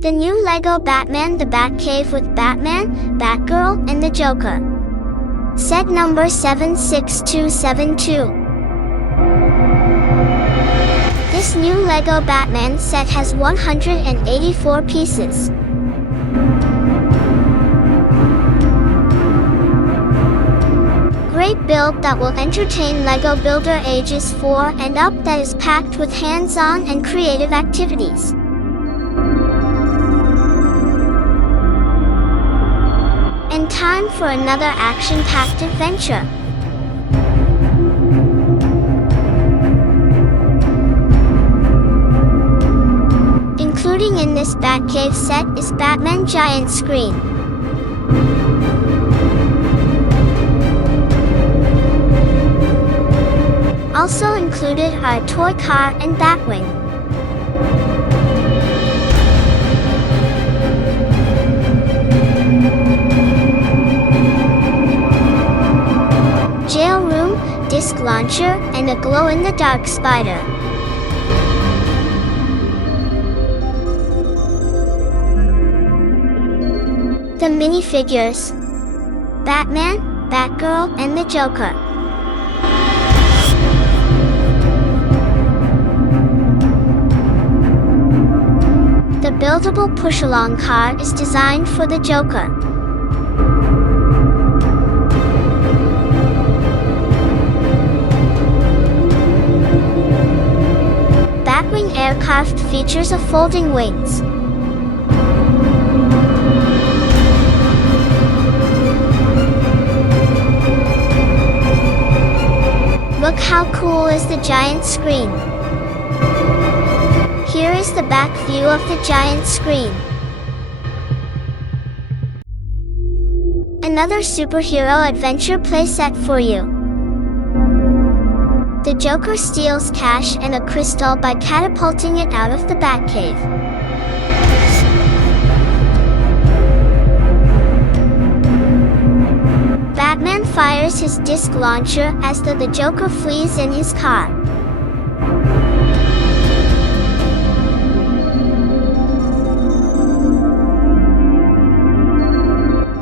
The new LEGO Batman The Batcave with Batman, Batgirl, and The Joker. Set number 76272. This new LEGO Batman set has 184 pieces. Great build that will entertain LEGO builder ages 4 and up, that is packed with hands-on and creative activities. And time for another action-packed adventure. Including in this Batcave set is Batman giant screen. Also included are a toy car and Batwing. Jail room, disc launcher, and a glow-in-the-dark spider. The minifigures: Batman, Batgirl, and The Joker. The buildable push-along car is designed for The Joker. Batwing aircarft features a folding wings. Look how cool is the giant screen. Here is the back view of the giant screen. Another superhero adventure playset for you. The Joker steals cash and a crystal by catapulting it out of the Batcave. Batman fires his disc launcher as the Joker flees in his car.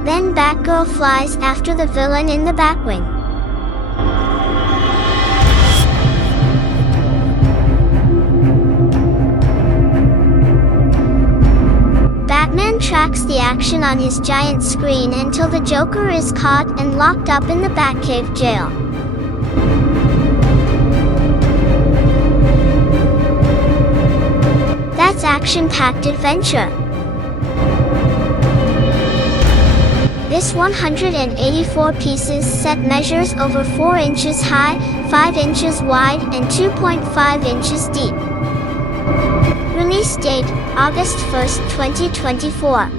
Then Batgirl flies after the villain in the Batwing. Batman tracks the action on his giant screen until the Joker is caught and locked up in the Batcave jail. That's action-packed adventure. This 184 pieces set measures over 4 inches high, 5 inches wide, and 2.5 inches deep. Release date, August 1st, 2024.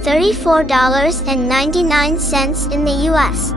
$34.99 in the US.